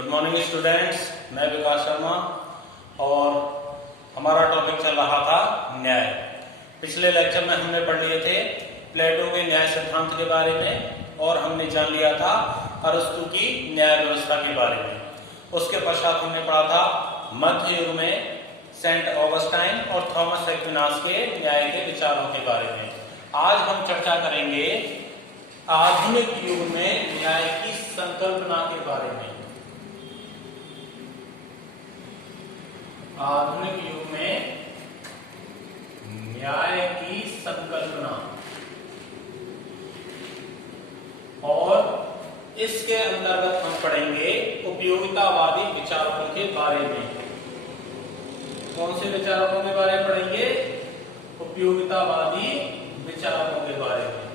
Good morning students, मैं विकास शर्मा और हमारा टॉपिक चल रहा था न्याय। पिछले लेक्चर में हमने पढ़ लिए थे प्लेटो के न्याय सिद्धांत के बारे में और हमने जान लिया था अरस्तु की न्याय व्यवस्था के बारे में। उसके पश्चात हमने पढ़ा था मध्य युग में सेंट ऑगस्टाइन और थॉमस एक्विनास के न्याय के विचारों के बारे में। आज हम चर्चा करेंगे आधुनिक युग में न्याय की संकल्पना के बारे में। आधुनिक युग में न्याय की संकल्पना और इसके अंतर्गत हम पढ़ेंगे उपयोगितावादी विचारकों के बारे में। कौन से विचारकों के बारे में पढ़ेंगे? उपयोगितावादी विचारकों के बारे में।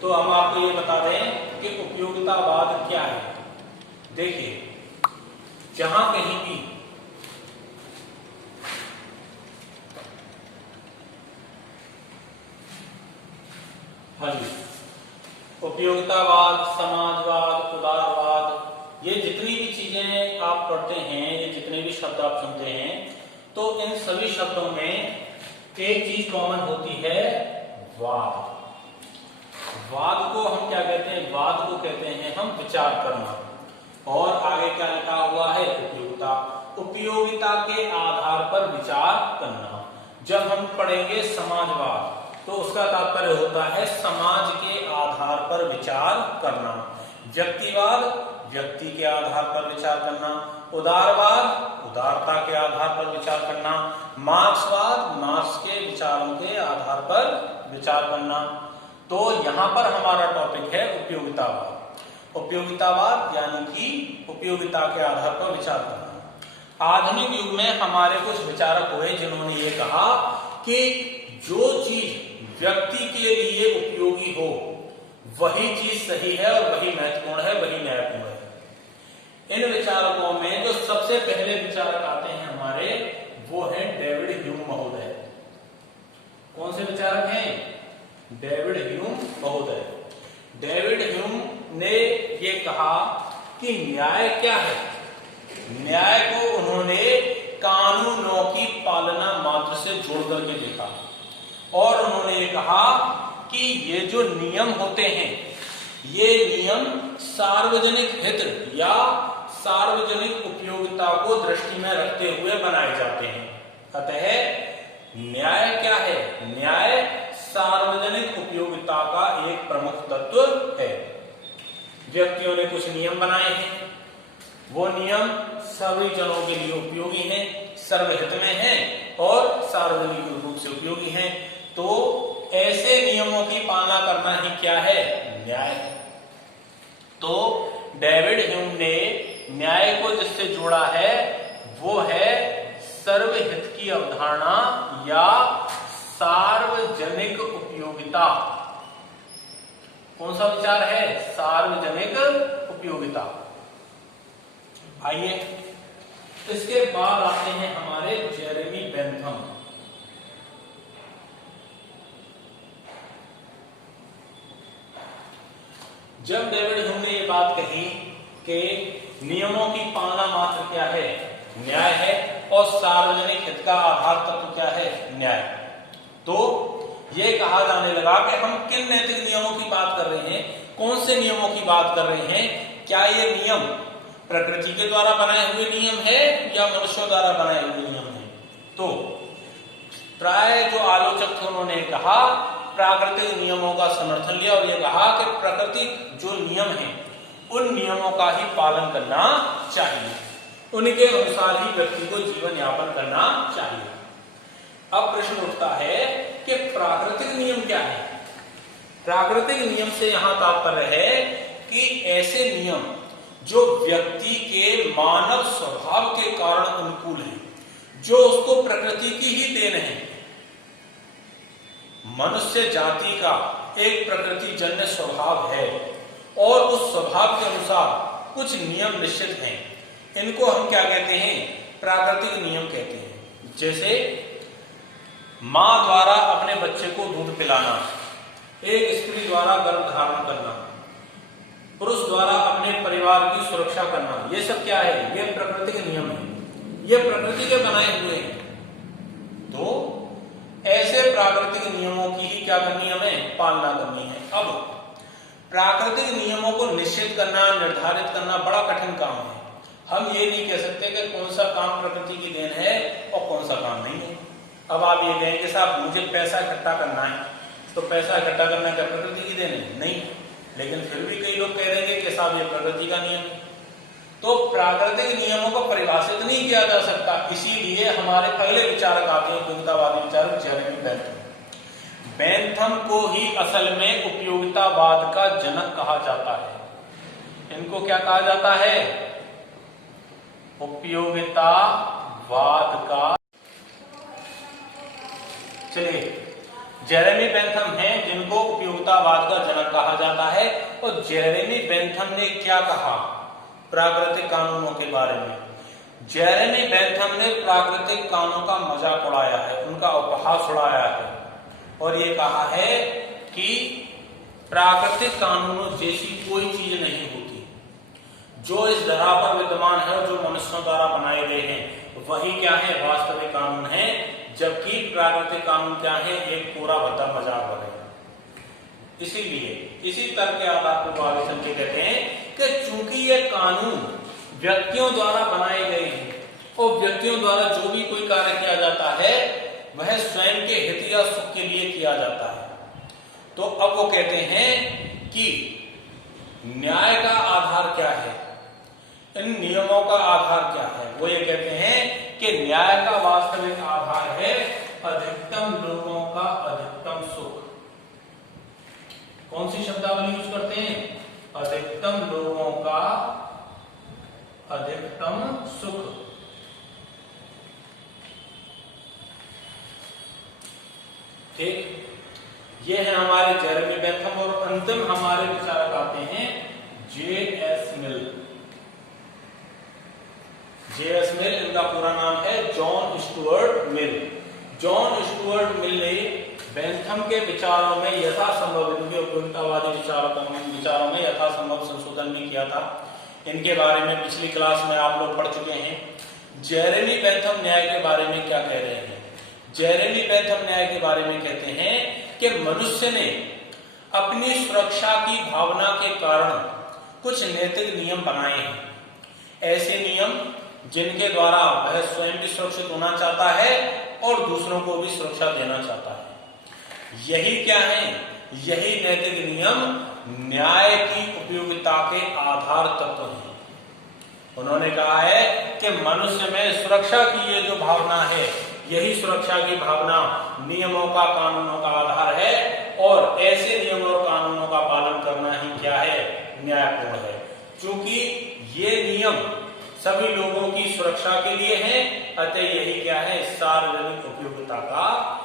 तो हम आपको ये बता दें कि उपयोगितावाद क्या है। देखिए, जहां कहीं भी उपयोगितावाद, समाजवाद, उदारवाद, ये जितनी भी चीजें आप पढ़ते हैं, ये जितने भी शब्द आप सुनते हैं, तो इन सभी शब्दों में एक चीज कॉमन होती है, वाद। वाद को हम क्या कहते हैं? वाद को कहते हैं हम विचार करना। और आगे क्या लिखा हुआ है? उपयोगिता। उपयोगिता के आधार पर विचार करना। जब हम पढ़ेंगे समाजवाद तो उसका तात्पर्य होता है समाज के आधार पर विचार करना। व्यक्तिवाद, व्यक्ति के आधार पर विचार करना। उदारवाद, उदारता के आधार पर विचार करना। मार्क्सवाद, मार्क्स के विचारों के आधार पर विचार करना। तो यहां पर हमारा टॉपिक है उपयोगितावाद। उपयोगितावाद यानी कि उपयोगिता के आधार पर विचार करना। आधुनिक युग में हमारे कुछ विचारक हुए जिन्होंने ये कहा कि जो चीज व्यक्ति के लिए उपयोगी हो वही चीज सही है और वही महत्वपूर्ण है, वही न्यायपूर्ण है। इन विचारकों में जो सबसे पहले विचारक आते हैं हमारे, वो है डेविड ह्यूम महोदय। कौन से विचारक हैं? डेविड ह्यूम महोदय। डेविड ह्यूम ने ये कहा कि न्याय क्या है। न्याय को उन्होंने कानूनों की पालना मात्र से जोड़ करके देखा और उन्होंने ये कहा कि ये जो नियम होते हैं, ये नियम सार्वजनिक हित या सार्वजनिक उपयोगिता को दृष्टि में रखते हुए बनाए जाते हैं। अतः न्याय क्या है? न्याय सार्वजनिक उपयोगिता का एक प्रमुख तत्व है। व्यक्तियों ने कुछ नियम बनाए हैं, वो नियम सभी जनों के लिए उपयोगी हैं, सर्वहित में हैं और सार्वजनिक रूप से उपयोगी हैं। तो ऐसे नियमों की पालना करना ही क्या है? न्याय है। तो डेविड ह्यूम ने न्याय को जिससे जोड़ा है वो है सर्वहित की अवधारणा या सार्वजनिक उपयोगिता। कौन सा विचार है? सार्वजनिक उपयोगिता। आइए, इसके बाद आते हैं हमारे जेरेमी बेंथम। जब डेविड ह्यूम ने ये बात कही कि नियमों की पालना मात्र क्या है? न्याय है और सार्वजनिक हित का आधार तत्व क्या है? न्याय। तो ये कहा जाने लगा कि हम किन नैतिक नियमों की बात कर रहे हैं, कौन से नियमों की बात कर रहे हैं? क्या ये नियम प्रकृति के द्वारा बनाए हुए नियम है या मनुष्यों द्वारा बनाए हुए नियम है? तो प्राय जो आलोचक थे उन्होंने कहा, प्राकृतिक नियमों का समर्थन लिया और यह कहा कि प्राकृतिक जो नियम हैं उन नियमों का ही पालन करना चाहिए, उनके अनुसार ही व्यक्ति को जीवन यापन करना चाहिए। अब प्रश्न उठता है कि प्राकृतिक नियम क्या है? प्राकृतिक नियम से यहां तात्पर्य है कि ऐसे नियम जो व्यक्ति के मानव स्वभाव के कारण अनुकूल है, जो उसको प्रकृति की ही देन है। मनुष्य जाति का एक प्रकृति जन्य स्वभाव है और उस स्वभाव के अनुसार कुछ नियम निश्चित हैं। इनको हम क्या कहते हैं? प्राकृतिक नियम कहते हैं। जैसे मां द्वारा अपने बच्चे को दूध पिलाना, एक स्त्री द्वारा गर्भ धारण करना, पुरुष द्वारा अपने परिवार की सुरक्षा करना, ये सब क्या है? ये प्रकृति के नियम है, ये प्रकृति के बनाए हुए हैं। तो ऐसे प्राकृतिक नियमों की ही क्या करनी, हमें पालना करनी है। अब प्राकृतिक नियमों को निश्चित करना, निर्धारित करना बड़ा कठिन काम है। हम ये नहीं कह सकते कि कौन सा काम प्रकृति की देन है और कौन सा काम नहीं है। अब आप ये कहें कि साहब मुझे पैसा इकट्ठा करना है, तो पैसा इकट्ठा करना क्या प्रकृति की देन है? नहीं। लेकिन फिर भी कई लोग कह रहे हैं कि साहब ये प्रकृति का नियम है। तो प्राकृतिक नियमों को परिभाषित नहीं किया जा सकता, इसीलिए हमारे अगले विचारक आते हैं, उपयोगितावादी विचारक जेरेमी बेंथम। बेंथम को ही असल में उपयोगितावाद का जनक कहा जाता है। इनको क्या कहा जाता है? उपयोगितावाद का। चलिए, जेरेमी बेंथम हैं जिनको उपयोगितावाद का जनक कहा जाता है। और जेरेमी बेंथम ने क्या कहा प्राकृतिक कानूनों के बारे में? जेरेमी बेंथम ने प्राकृतिक कानूनों का मजाक उड़ाया है, उनका उपहास उड़ाया है और ये कहा है कि प्राकृतिक कानूनों जैसी कोई चीज नहीं होती। जो इस धरा पर विद्यमान है और जो मनुष्यों द्वारा बनाए गए हैं वही क्या है? वास्तविक कानून है, जबकि प्राकृतिक कानून क्या है? एक पूरा भद्दा मजाक बने। इसीलिए इसी तर्क के आधार पर आगे चल के कहते हैं कि चूंकि ये कानून व्यक्तियों द्वारा बनाए गए हैं और व्यक्तियों द्वारा जो भी कोई कार्य किया जाता है वह स्वयं के हित या सुख के लिए किया जाता है, तो अब वो कहते हैं कि न्याय का आधार क्या है, इन नियमों का आधार क्या है? वो ये कहते हैं कि न्याय का वास्तविक आधार है अधिकतम लोगों का अधिकतम सुख। कौन सी शब्दावली यूज करते हैं? अधिकतम लोगों का अधिकतम सुख। ठीक, ये है हमारे जेरेमी बेंथम। और अंतिम हमारे विचारक आते हैं जे.एस. मिल। जे.एस. मिल, इनका पूरा नाम है John Stuart Mill. John Stuart Mill ने बेंथम के विचारों में यथासंभव, इनके उपयोगितावादी विचारों में यथासंभव संशोधन भी किया था। इनके बारे में पिछली क्लास में आप लोग पढ़ चुके हैं। जेरेमी बेंथम न्याय के बारे में क्या कह रहे हैं? जेरेमी बेंथम न्याय के बारे में कहते हैं कि मनुष्य ने अपनी सुरक्षा की भावना के कारण कुछ नैतिक नियम बनाए हैं। ऐसे नियम जिनके द्वारा वह स्वयं भी सुरक्षित होना चाहता है और दूसरों को भी सुरक्षा देना चाहता है। यही क्या है? यही नैतिक नियम न्याय की उपयोगिता के आधार तत्व हैं। उन्होंने कहा है कि मनुष्य में सुरक्षा की ये जो भावना है, यही सुरक्षा की भावना नियमों का, कानूनों का आधार है और ऐसे नियमों और कानूनों का पालन करना ही क्या है? न्यायपूर्ण है। क्योंकि ये नियम सभी लोगों की सुरक्षा के लिए हैं, अतः यही क्या है? सार्वजनिक उपयोगिता का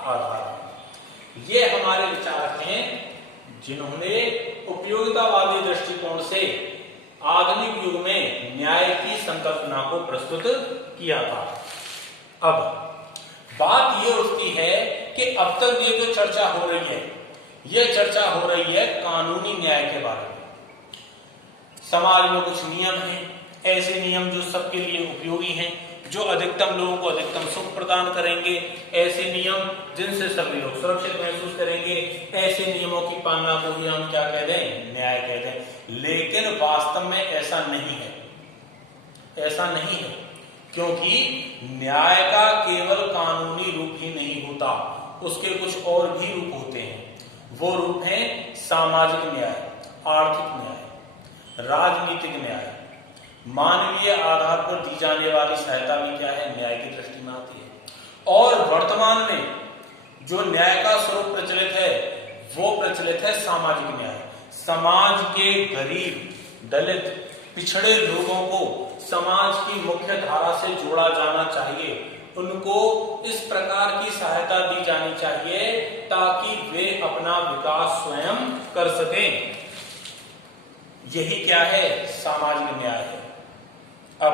आधार है। ये हमारे विचारक हैं जिन्होंने उपयोगितावादी दृष्टिकोण से आधुनिक युग में न्याय की संकल्पना को प्रस्तुत किया था। अब बात ये उठती है कि अब तक ये जो चर्चा हो रही है, ये चर्चा हो रही है कानूनी न्याय के बारे में। समाज में कुछ नियम हैं, ऐसे नियम जो सबके लिए उपयोगी हैं, जो अधिकतम लोगों को अधिकतम सुख प्रदान करेंगे, ऐसे नियम जिनसे सभी लोग सुरक्षित महसूस करेंगे, ऐसे नियमों की पालना को ही हम क्या कह दें? न्याय कह दें। लेकिन वास्तव में ऐसा नहीं है, ऐसा नहीं है, क्योंकि न्याय का केवल कानूनी रूप ही नहीं होता, उसके कुछ और भी रूप होते हैं। वो रूप हैं सामाजिक न्याय, आर्थिक न्याय, राजनीतिक न्याय, मानवीय आधार पर दी जाने वाली सहायता भी क्या है? न्याय की दृष्टि में आती है। और वर्तमान में जो न्याय का स्वरूप प्रचलित है वो प्रचलित है सामाजिक न्याय। समाज के गरीब, दलित, पिछड़े लोगों को समाज की मुख्य धारा से जोड़ा जाना चाहिए, उनको इस प्रकार की सहायता दी जानी चाहिए ताकि वे अपना विकास स्वयं कर सकें। यही क्या है? सामाजिक न्याय है। अब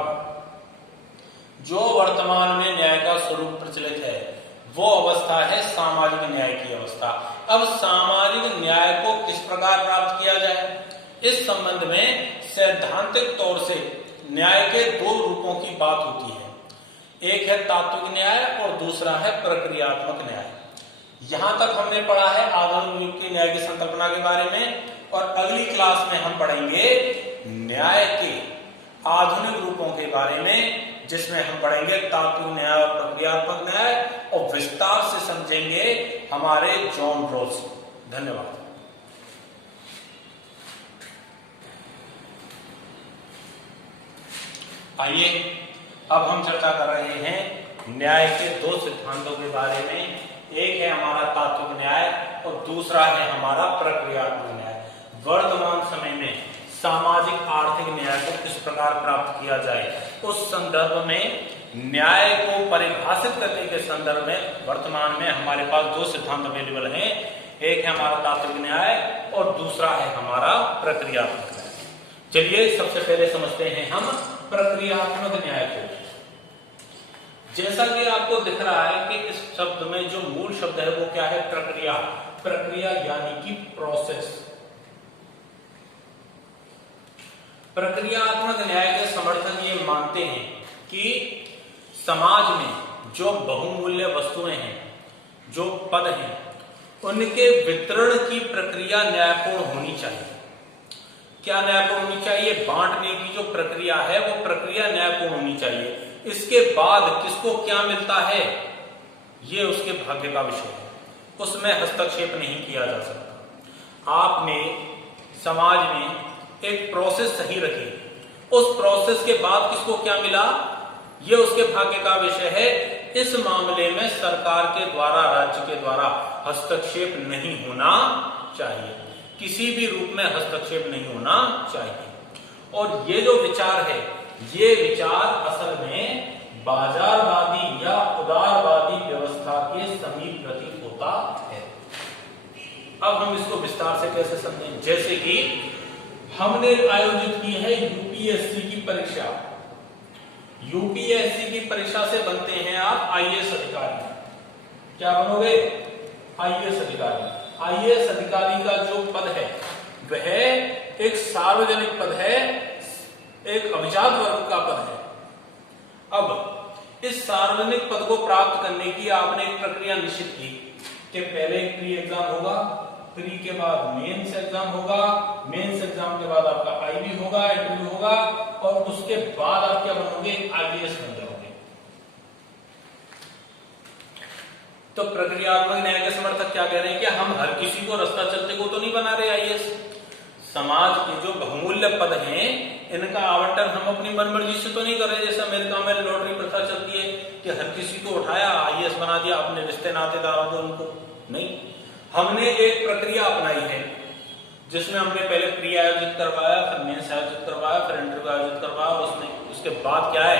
जो वर्तमान में न्याय का स्वरूप प्रचलित है वो अवस्था है सामाजिक न्याय की अवस्था। अब सामाजिक न्याय को किस प्रकार प्राप्त किया जाए, इस संबंध में सैद्धांतिक तौर से न्याय के दो रूपों की बात होती है, एक है तात्विक न्याय और दूसरा है प्रक्रियात्मक न्याय। यहां तक हमने पढ़ा है आधुनिक युग की न्याय की संकल्पना के बारे में, और अगली क्लास में हम पढ़ेंगे न्याय के आधुनिक रूपों के बारे में, जिसमें हम पढ़ेंगे तात्विक न्याय और प्रक्रियात्मक न्याय, और विस्तार से समझेंगे हमारे जॉन रॉल्स। धन्यवाद। आइए अब हम चर्चा कर रहे हैं न्याय के दो सिद्धांतों के बारे में। एक है हमारा तात्विक न्याय और दूसरा है हमारा प्रक्रियात्मक न्याय। वर्तमान समय में सामाजिक आर्थिक न्याय को किस प्रकार प्राप्त किया जाए, उस संदर्भ में न्याय को परिभाषित करने के संदर्भ में वर्तमान में हमारे पास दो सिद्धांत अवेलेबल हैं। एक है हमारा तात्विक न्याय और दूसरा है हमारा प्रक्रियात्मक न्याय। चलिए सबसे पहले समझते हैं हम प्रक्रियात्मक न्याय को। जैसा कि आपको दिख रहा है कि इस शब्द में जो मूल शब्द है वो क्या है? प्रक्रिया। प्रक्रिया यानी कि प्रोसेस। प्रक्रियात्मक न्याय के समर्थक ये मानते हैं कि समाज में जो बहुमूल्य वस्तुएं हैं, जो पद हैं, उनके वितरण की प्रक्रिया न्यायपूर्ण होनी चाहिए। क्या न्यायपूर्ण होनी चाहिए? बांटने की जो प्रक्रिया है वो प्रक्रिया न्यायपूर्ण होनी चाहिए। इसके बाद किसको क्या मिलता है ये उसके भाग्य का विषय है, उसमें हस्तक्षेप नहीं किया जा सकता। आपने समाज में एक प्रोसेस सही रखी, उस प्रोसेस के बाद किसको क्या मिला ये उसके भाग्य का विषय है। इस मामले में सरकार के द्वारा, राज्य के द्वारा हस्तक्षेप नहीं होना चाहिए, किसी भी रूप में हस्तक्षेप नहीं होना चाहिए। और ये जो विचार है, ये विचार असल में बाजारवादी या उदारवादी व्यवस्था के समीप प्रतीत होता है। अब हम इसको विस्तार से कैसे समझें? जैसे कि हमने आयोजित की है यूपीएससी की परीक्षा। यूपीएससी की परीक्षा से बनते हैं आप आईएएस अधिकारी। क्या बनोगे? आईएएस अधिकारी। आईएएस अधिकारी का जो पद है वह एक सार्वजनिक पद है, एक अभिजात वर्ग का पद है। अब इस सार्वजनिक पद को प्राप्त करने की आपने एक प्रक्रिया निश्चित की कि पहले एक प्री एग्जाम होगा, प्री के बाद मेंस एग्जाम होगा, मेंस एग्जाम के बाद आपका आईबी होगा, इंटरव्यू होगा, और उसके बाद आप क्या बनोगे? आईएएस बन जाओगे। तो प्रक्रियात्मक न्याय के समर्थक क्या कह रहे हैं कि हम हर किसी को रास्ता चलते को तो नहीं बना रहे आईएएस। समाज के जो बहुमूल्य पद हैं इनका आवंटन हम अपनी मनमर्जी से तो नहीं कर रहे। जैसे अमेरिका में लॉटरी प्रथा चलती है कि हर किसी को उठाया, आईएएस बना दिया, अपने रिश्ते नातेदारों को उनको नहीं। हमने एक प्रक्रिया अपनाई है जिसमें हमने पहले प्री आयोजित करवाया, फिर मेंस आयोजित करवाया, फिर इंटरव्यू आयोजित करवाया, और उसके बाद क्या है?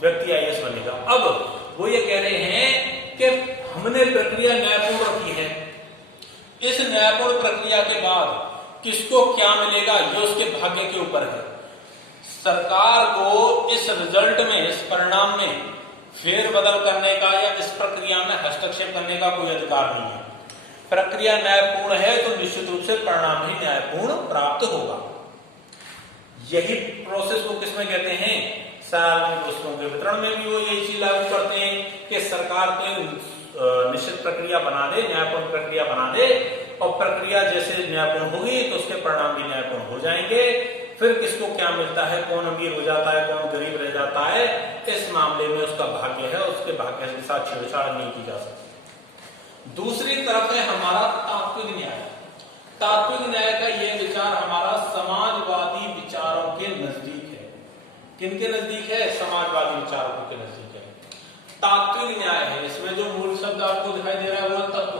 व्यक्ति आईएएस बनेगा। अब वो ये कह रहे हैं कि हमने प्रक्रिया न्यायपूर्ण रखी है, इस न्यायपूर्ण प्रक्रिया के बाद किसको क्या मिलेगा ये उसके भाग्य के ऊपर है। सरकार को इस रिजल्ट में, इस परिणाम में फेरबदल करने का या इस प्रक्रिया में हस्तक्षेप करने का कोई अधिकार नहीं है। प्रक्रिया न्यायपूर्ण है तो निश्चित रूप से परिणाम भी न्यायपूर्ण प्राप्त होगा। यही प्रोसेस को किसमें कहते हैं? सार्वजनिक वस्तुओं के वितरण में भी वो यही चीज लागू करते हैं कि सरकार को निश्चित प्रक्रिया बना दे, न्यायपूर्ण प्रक्रिया बना दे, और प्रक्रिया जैसे न्यायपूर्ण होगी तो उसके परिणाम भी न्यायपूर्ण हो जाएंगे। फिर किसको क्या मिलता है, कौन अमीर हो जाता है, कौन गरीब रह जाता है, इस मामले में उसका भाग्य है, उसके भाग्य के साथ छेड़छाड़ नहीं की जा सकती। दूसरी तरफ है हमारा तात्विक न्याय। तात्विक न्याय का यह विचार हमारा समाजवादी विचारों के नजदीक है। किनके नजदीक है? समाजवादी विचारों के नजदीक है। तात्विक न्याय है, इसमें जो मूल शब्द आपको दिखाई दे रहा है वो तत्व।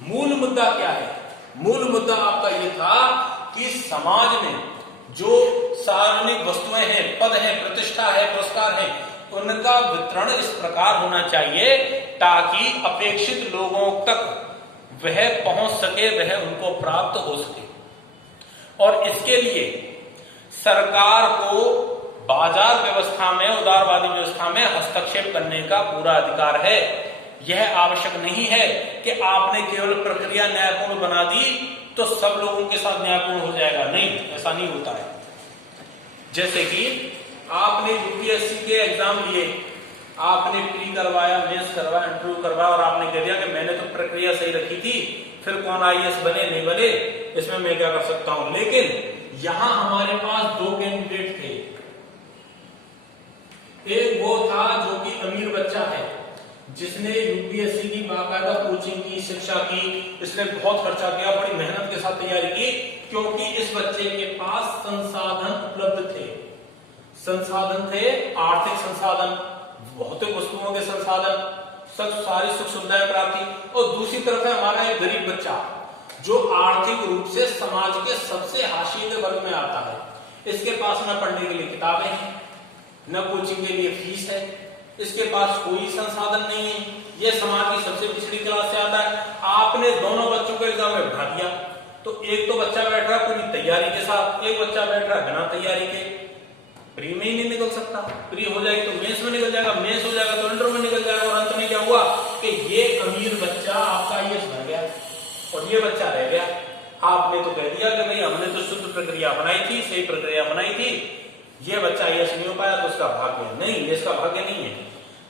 मूल मुद्दा क्या है? मूल मुद्दा आपका यह था कि समाज में जो सार्वजनिक वस्तुएं हैं, पद हैं, प्रतिष्ठा है, पुरस्कार है, उनका वितरण इस प्रकार होना चाहिए ताकि अपेक्षित लोगों तक वह पहुंच सके, वह उनको प्राप्त हो सके। और इसके लिए सरकार को बाजार व्यवस्था में, उदारवादी व्यवस्था में हस्तक्षेप करने का पूरा अधिकार है। यह आवश्यक नहीं है कि आपने केवल प्रक्रिया न्यायपूर्ण बना दी तो सब लोगों के साथ न्यायपूर्ण हो जाएगा। नहीं, ऐसा नहीं होता है। जैसे कि आपने यूपीएससी के एग्जाम लिए, आपने प्री करवाया, मेंस करवाया, इंटरव्यू करवाया और आपने कह दिया कि मैंने तो प्रक्रिया सही रखी थी, फिर कौन आईएएस बने नहीं बने इसमें मैं क्या कर सकता हूं। लेकिन यहां हमारे पास दो कैंडिडेट थे। एक वो था जो कि अमीर बच्चा है, जिसने यूपीएससी की बाकायदा कोचिंग की, शिक्षा की, इसने बहुत खर्चा किया, बड़ी मेहनत के साथ तैयारी की, क्योंकि इस बच्चे के पास संसाधन उपलब्ध थे। संसाधन थे, आर्थिक संसाधन, भौतिक वस्तुओं के संसाधन, सब सारी सुख सुविधाएं प्राप्त थी। और दूसरी तरफ है हमारा एक गरीब बच्चा जो आर्थिक रूप से समाज के सबसे हाशिए के वर्ग में आता है। इसके पास न पढ़ने के लिए किताबें हैं, न कोचिंग के लिए फीस है, इसके पास कोई संसाधन नहीं है, ये समाज की सबसे पिछड़ी क्लास से आता है। आपने दोनों बच्चों को एग्जाम में बिठा दिया, तो एक तो बच्चा बैठ रहा पूरी तैयारी के साथ, एक बच्चा बैठ रहा बिना तैयारी के। प्री में ही नहीं निकल सकता, प्री हो जाएगी तो मेंस में निकल जाएगा, मेंस हो जाएगा तो इंटर में निकल जाएगा। और अंत में क्या हुआ कि ये अमीर बच्चा आपका आईएएस बन गया और ये बच्चा रह गया। आपने तो कह दिया कि भाई हमने तो शुद्ध प्रक्रिया बनाई थी, सही प्रक्रिया बनाई थी, ये बच्चा आईएएस नहीं हो पाया तो उसका भाग्य नहीं, इसका भाग्य नहीं है।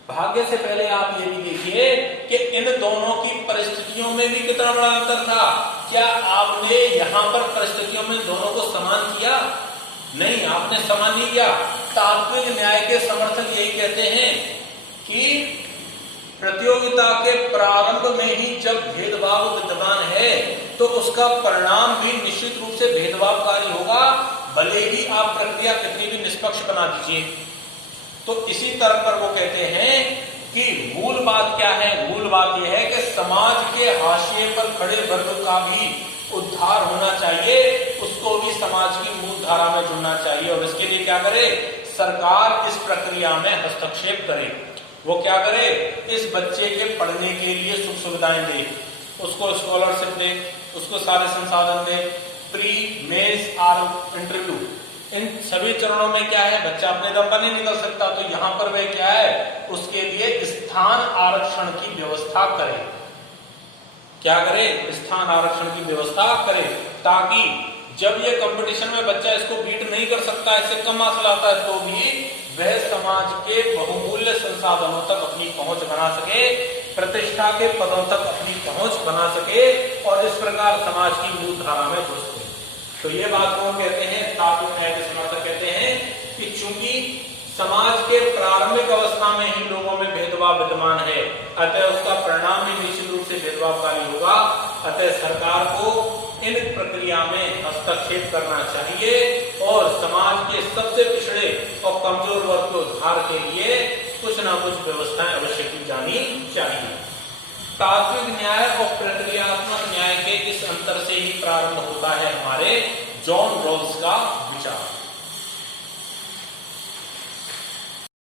भाग्य से पहले आप ये भी देखिए कि इन दोनों की परिस्थितियों में भी कितना बड़ा अंतर था। क्या आपने यहां पर परिस्थितियों में दोनों को समान किया? नहीं, आपने समान नहीं किया। तात्विक न्याय के समर्थक यही कहते हैं कि प्रतियोगिता के प्रारंभ में ही जब भेदभाव विद्यमान है तो उसका परिणाम भी निश्चित रूप से भेदभावकारी होगा, भले ही आप प्रक्रिया कितनी भी निष्पक्ष बना दीजिए। तो इसी तरह पर वो कहते हैं कि मूल बात क्या है? मूल बात यह है कि समाज के हाशिए पर खड़े वर्ग का भी उद्धार होना चाहिए, उसको भी समाज की मूल धारा में जुड़ना चाहिए। और इसके लिए क्या करे? सरकार इस प्रक्रिया में हस्तक्षेप करे। वो क्या करे? इस बच्चे के पढ़ने के लिए सुख सुविधाएं दे, उसको स्कॉलरशिप दे, उसको सारे संसाधन दे, प्री, मेंस और इंटरव्यू, इन सभी चरणों में क्या है? बच्चा अपने दम पर नहीं निकल सकता, तो यहां पर वह क्या है? उसके लिए स्थान आरक्षण की व्यवस्था करे। क्या करे? स्थान आरक्षण की व्यवस्था करे, ताकि जब ये कंपटीशन में बच्चा इसको बीट नहीं कर सकता, इससे कम मार्क्स लाता है, तो भी वह समाज के बहुमूल्य संसाधनों तक अपनी पहुंच बना सके, प्रतिष्ठा के पदों तक अपनी पहुंच बना सके और इस प्रकार समाज की मूल धारा में घुस सके। तो ये बात कौन कहते हैं? तात्विक न्याय के समर्थक कहते हैं कि चूंकि समाज के प्रारंभिक अवस्था में ही लोगों में भेदभाव विद्यमान है, अतः उसका परिणाम भी निश्चित रूप से भेदभावकारी होगा। अतः सरकार को इन प्रक्रिया में हस्तक्षेप करना चाहिए और समाज के सबसे पिछड़े और कमजोर वर्ग के उद्धार के लिए कुछ ना कुछ व्यवस्थाएं अवश्य की जानी चाहिए। तात्विक न्याय और प्रक्रियात्मक न्याय के इस अंतर से ही प्रारंभ होता है हमारे जॉन रॉल्स का